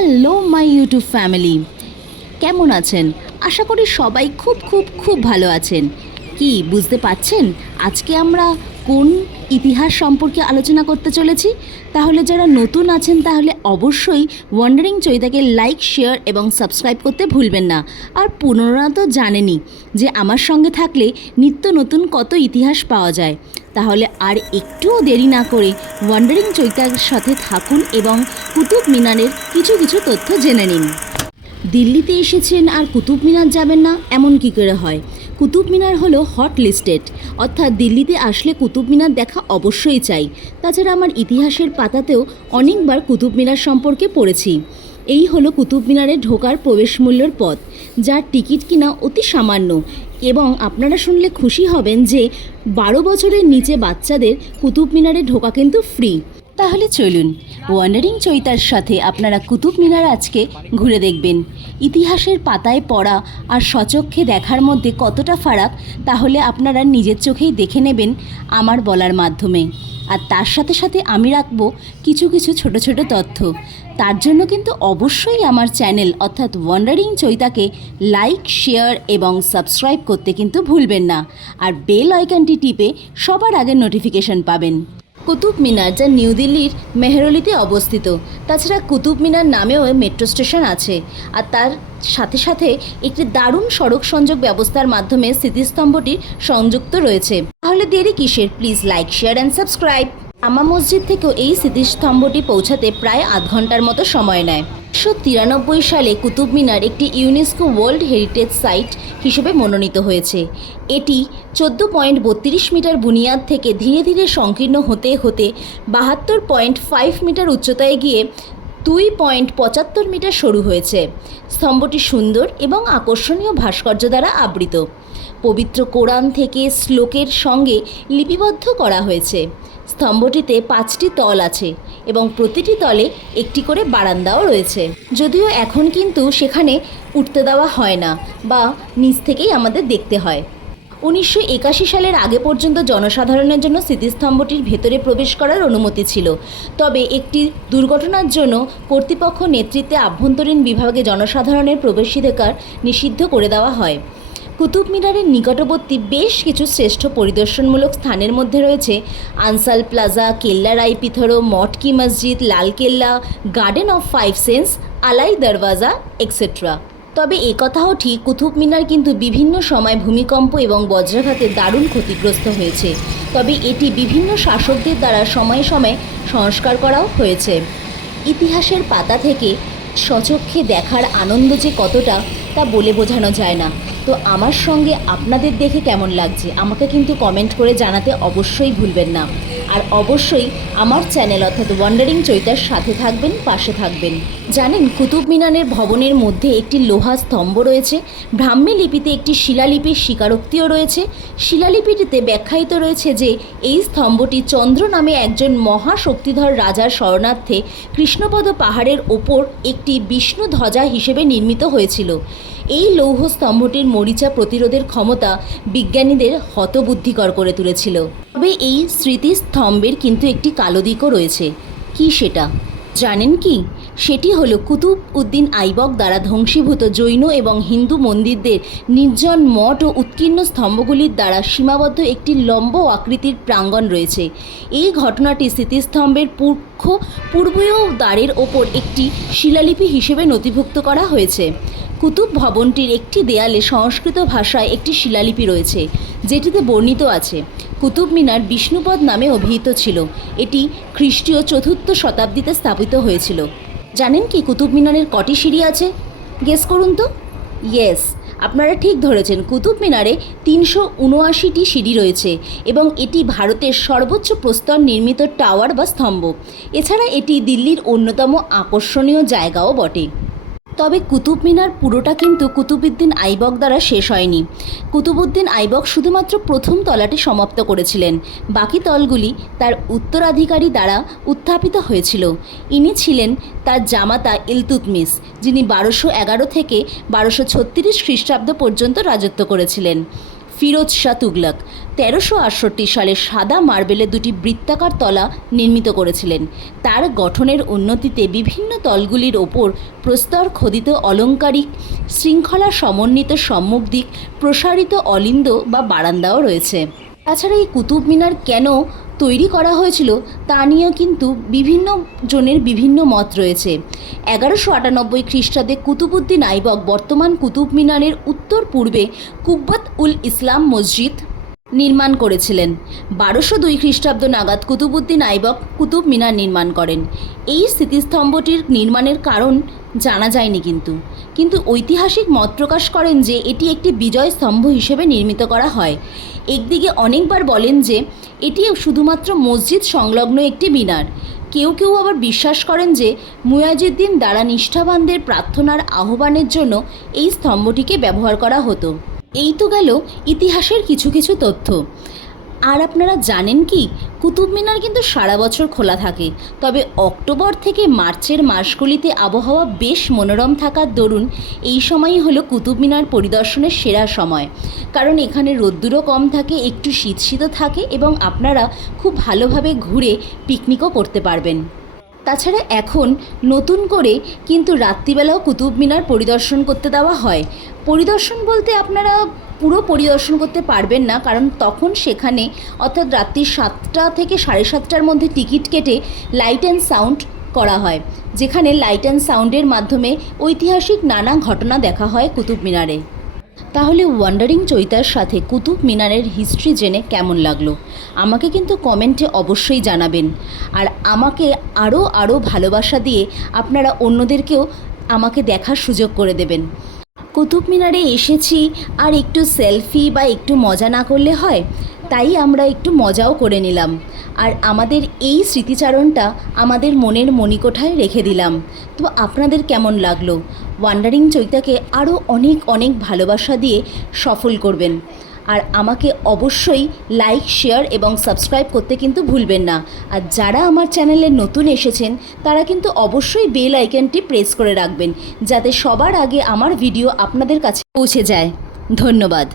Hello my YouTube family, কেমন আছেন? আশা করি সবাই খুব খুব খুব ভালো আছেন। কি বুঝতে পারছেন আজকে আমরা কোন ইতিহাস সম্পর্কে আলোচনা করতে চলেছি? তাহলে যারা নতুন আছেন তাহলে অবশ্যই ওয়ান্ডারিং চৈতাকে লাইক, শেয়ার এবং সাবস্ক্রাইব করতে ভুলবেন না। আর পুনরা তো জানেনই যে আমার সঙ্গে থাকলে নিত্য নতুন কত ইতিহাস পাওয়া যায়। তাহলে আর একটুও দেরি না করে ওয়ান্ডারিং চৈতার সাথে থাকুন এবং কুতুব মিনারের কিছু কিছু তথ্য জেনে নিন। দিল্লিতে এসেছেন আর কুতুব মিনার যাবেন না, এমন কী করে হয়? কুতুব মিনার হলো হট লিস্টেড, অর্থাৎ দিল্লিতে আসলে কুতুব মিনার দেখা অবশ্যই চাই। তাছাড়া আমার ইতিহাসের পাতাতেও অনেকবার কুতুব মিনার সম্পর্কে পড়েছি। এই হলো কুতুব মিনারে ঢোকার প্রবেশ মূল্যের পথ, যার টিকিট কিনা অতি সামান্য। এবং আপনারা শুনলে খুশি হবেন যে 12 বছরের নিচে বাচ্চাদের কুতুব মিনারে ঢোকা কিন্তু ফ্রি। তাহলে চলুন ওয়ান্ডারিং চৈতার সাথে আপনারা কুতুব মিনার আজকে ঘুরে দেখবেন। ইতিহাসের পাতায় পড়া আর সচক্ষে দেখার মধ্যে কতটা ফারাক তাহলে আপনারা নিজের চোখেই দেখে নেবেন আমার বলার মাধ্যমে। আর তার সাথে সাথে আমি রাখবো কিছু কিছু ছোট ছোট তথ্য। তার জন্য কিন্তু অবশ্যই আমার চ্যানেল অর্থাৎ ওয়ান্ডারিং চৈতাকে লাইক, শেয়ার এবং সাবস্ক্রাইব করতে কিন্তু ভুলবেন না। আর বেল আইকনটি টিপে সবার আগে নোটিফিকেশন পাবেন। কুতুব মিনার, যা নিউ দিল্লির মেহরলিতে অবস্থিত। তাছাড়া কুতুব মিনার নামেও মেট্রো স্টেশন আছে। আর তার সাথে সাথে একটি দারুণ সড়ক সংযোগ ব্যবস্থার মাধ্যমে স্মৃতিস্তম্ভটি সংযুক্ত রয়েছে। তাহলে দেরি কিসের? Please like, share and subscribe. জামা মসজিদ থেকেও এই স্মৃতিস্তম্ভটি পৌঁছাতে প্রায় আধ ঘন্টার মতো সময় নেয়। 1993 সালে কুতুব মিনার একটি ইউনেস্কো ওয়ার্ল্ড হেরিটেজ সাইট হিসেবে মনোনীত হয়েছে। এটি 14.32 মিটার বুনিয়াদ থেকে ধীরে ধীরে সংকীর্ণ হতে হতে 72.5 মিটার উচ্চতায় গিয়ে 2.75 মিটার সরু হয়েছে। স্তম্ভটি সুন্দর এবং আকর্ষণীয় ভাস্কর্য দ্বারা আবৃত। পবিত্র কোরআন থেকে শ্লোকের সঙ্গে লিপিবদ্ধ করা হয়েছে। স্তম্ভটিতে 5টি তল আছে এবং প্রতিটি তলে একটি করে বারান্দাও রয়েছে। যদিও এখন কিন্তু সেখানে উঠতে দেওয়া হয় না বা নিচ থেকেই আমাদের দেখতে হয়। 1981 সালের আগে পর্যন্ত জনসাধারণের জন্য স্মৃতিস্তম্ভটির ভেতরে প্রবেশ করার অনুমতি ছিল। তবে একটি দুর্ঘটনার জন্য কর্তৃপক্ষ নেতৃত্বে আভ্যন্তরীণ বিভাগে জনসাধারণের প্রবেশাধিকার নিষিদ্ধ করে দেওয়া হয়। কুতুব মিনারের নিকটবর্তী বেশ কিছু শ্রেষ্ঠ পরিদর্শনমূলক স্থানের মধ্যে রয়েছে আনসাল প্লাজা, কেল্লা রাই পিথরো, মঠ কি মসজিদ, লাল কেল্লা, গার্ডেন অফ 5 সেন্স, আলাই দরওয়াজা এক্সেট্রা। তবে একথাও ঠিক, কুতুব মিনার কিন্তু বিভিন্ন সময় ভূমিকম্প এবং বজ্রাঘাতে দারুণ ক্ষতিগ্রস্ত হয়েছে। তবে এটি বিভিন্ন শাসকদের দ্বারা সময়ে সময়ে সংস্কার করাও হয়েছে। ইতিহাসের পাতা থেকে স্বচক্ষে দেখার আনন্দ যে কতটা তা বলে বোঝানো যায় না। তো আমার সঙ্গে আপনাদের দেখে কেমন লাগছে আমাকে কিন্তু কমেন্ট করে জানাতে অবশ্যই ভুলবেন না। আর অবশ্যই আমার চ্যানেল অর্থাৎ ওয়ান্ডারিং চৈতার সাথে থাকবেন, পাশে থাকবেন। জানেন কুতুব মিনারের ভবনের মধ্যে একটি লোহা স্তম্ভ রয়েছে। ব্রাহ্মী লিপিতে একটি শিলালিপির স্বীকারোক্তিও রয়েছে। শিলালিপিটিতে ব্যাখ্যায়িত রয়েছে যে এই স্তম্ভটি চন্দ্র নামে একজন মহাশক্তিধর রাজার শরণার্থে কৃষ্ণপদ পাহাড়ের ওপর একটি বিষ্ণু ধ্বজা হিসেবে নির্মিত হয়েছিল। এই লৌহ স্তম্ভটির মরিচা প্রতিরোধের ক্ষমতা বিজ্ঞানীদের হতবুদ্ধিকর করে তুলেছিল। তবে এই স্মৃতিস্তম্ভের কিন্তু একটি কালো দিকও রয়েছে। কি সেটা জানেন কি? সেটি হলো কুতুব উদ্দিন আইবক দ্বারা ধ্বংসীভূত জৈন এবং হিন্দু মন্দিরদের নির্জন মঠ ও উৎকীর্ণ স্তম্ভগুলির দ্বারা সীমাবদ্ধ একটি লম্ব আকৃতির প্রাঙ্গণ রয়েছে। এই ঘটনাটি স্মৃতিস্তম্ভের পূর্বীয় দ্বারের ওপর একটি শিলালিপি হিসেবে নথিভুক্ত করা হয়েছে। কুতুব ভবনটির একটি দেয়ালে সংস্কৃত ভাষায় একটি শিলালিপি রয়েছে, যেটিতে বর্ণিত আছে কুতুব মিনার বিষ্ণুপদ নামে অভিহিত ছিল। এটি খ্রিস্টীয় 4র্থ শতাব্দীতে স্থাপিত হয়েছিল। জানেন কি কুতুব মিনারের কটি সিঁড়ি আছে? গেস করুন তো। ইয়েস, আপনারা ঠিক ধরেছেন, কুতুব মিনারে 379টি সিঁড়ি রয়েছে এবং এটি ভারতের সর্বোচ্চ প্রস্তর নির্মিত টাওয়ার বা স্তম্ভ। এছাড়া এটি দিল্লির অন্যতম আকর্ষণীয় জায়গাও বটে। তবে কুতুব মিনার পুরোটা কিন্তু কুতুবউদ্দিন আইবক দ্বারা শেষ হয়নি। কুতুবউদ্দিন আইবক শুধুমাত্র প্রথম তলাটি সমাপ্ত করেছিলেন। বাকি তলগুলি তার উত্তরাধিকারী দ্বারা উত্থাপিত হয়েছিল। ইনি ছিলেন তার জামাতা ইলতুৎমিশ, যিনি 1211 থেকে 1236 খ্রিস্টাব্দ পর্যন্ত রাজত্ব করেছিলেন। ফিরোজ শাহ তুগলক 1368 সালে সাদা মার্বেলের দুটি বৃত্তাকার তলা নির্মিত করেছিলেন। তার গঠনের উন্নতিতে বিভিন্ন তলগুলির ওপর প্রস্তর খোদিত অলংকারিক শৃঙ্খলা সমন্বিত সম্মুখ দিক প্রসারিত অলিন্দ বা বারান্দাও রয়েছে। তাছাড়া এই কুতুব মিনার কেন তৈরি করা হয়েছিল তা নিয়েও কিন্তু বিভিন্ন জনের বিভিন্ন মত রয়েছে। 1198 খ্রিস্টাব্দে কুতুবউদ্দিন আইবক বর্তমান কুতুব মিনারের উত্তর পূর্বে কুব্বত উল ইসলাম মসজিদ নির্মাণ করেছিলেন। 1202 খ্রিস্টাব্দ নাগাদ কুতুবউদ্দিন আইবক কুতুব মিনার নির্মাণ করেন। এই স্মৃতিস্তম্ভটির নির্মাণের কারণ জানা যায়নি, কিন্তু ঐতিহাসিক মত প্রকাশ করেন যে এটি একটি বিজয় স্তম্ভ হিসেবে নির্মিত করা হয়। একদিকে অনেকবার বলেন যে এটি শুধুমাত্র মসজিদ সংলগ্ন একটি মিনার। কেউ কেউ আবার বিশ্বাস করেন যে মুয়াজ্জিদ্দিন দ্বারা নিষ্ঠাবানদের প্রার্থনার আহ্বানের জন্য এই স্তম্ভটিকে ব্যবহার করা হতো। এই তো গেল ইতিহাসের কিছু কিছু তথ্য। আর আপনারা জানেন কি, কুতুব মিনার কিন্তু সারা বছর খোলা থাকে, তবে অক্টোবর থেকে মার্চের মাসগুলিতে আবহাওয়া বেশ মনোরম থাকার দরুন এই সময়ই হলো কুতুব মিনার পরিদর্শনের সেরা সময়। কারণ এখানে রোদ্দুরও কম থাকে, একটু শীতও থাকে এবং আপনারা খুব ভালোভাবে ঘুরে পিকনিকও করতে পারবেন। তাছাড়া এখন নতুন করে কিন্তু রাত্রিবেলাও কুতুব মিনার পরিদর্শন করতে দেওয়া হয়। পরিদর্শন বলতে আপনারা পুরো পরিদর্শন করতে পারবেন না, কারণ তখন সেখানে অর্থাৎ রাত্রি 7টা থেকে 7:30টার মধ্যে টিকিট কেটে লাইট অ্যান্ড সাউন্ড করা হয়, যেখানে লাইট অ্যান্ড সাউন্ডের মাধ্যমে ঐতিহাসিক নানা ঘটনা দেখা হয় কুতুব মিনারে। তাহলে ওয়ান্ডারিং চৈতার সাথে কুতুব মিনারের হিস্ট্রি জেনে কেমন লাগলো আমাকে কিন্তু কমেন্টে অবশ্যই জানাবেন। আর আমাকে আরও ভালোবাসা দিয়ে আপনারা অন্যদেরকেও আমাকে দেখার সুযোগ করে দেবেন। কুতুব মিনারে এসেছি আর একটু সেলফি বা একটু মজা না করলে হয়, তাই আমরা একটু মজাও করে নিলাম আর আমাদের এই স্মৃতিচারণটা আমাদের মনের মণিকোঠায় রেখে দিলাম। তো আপনাদের কেমন লাগলো? ওয়ান্ডারিং চৈতাকে আরও অনেক ভালোবাসা দিয়ে সফল করবেন আর আমাকে অবশ্যই লাইক, শেয়ার এবং সাবস্ক্রাইব করতে কিন্তু ভুলবেন না। আর যারা আমার চ্যানেলে নতুন এসেছেন তারা কিন্তু অবশ্যই বেল আইকনটি প্রেস করে রাখবেন, যাতে সবার আগে আমার ভিডিও আপনাদের কাছে পৌঁছে যায়। ধন্যবাদ।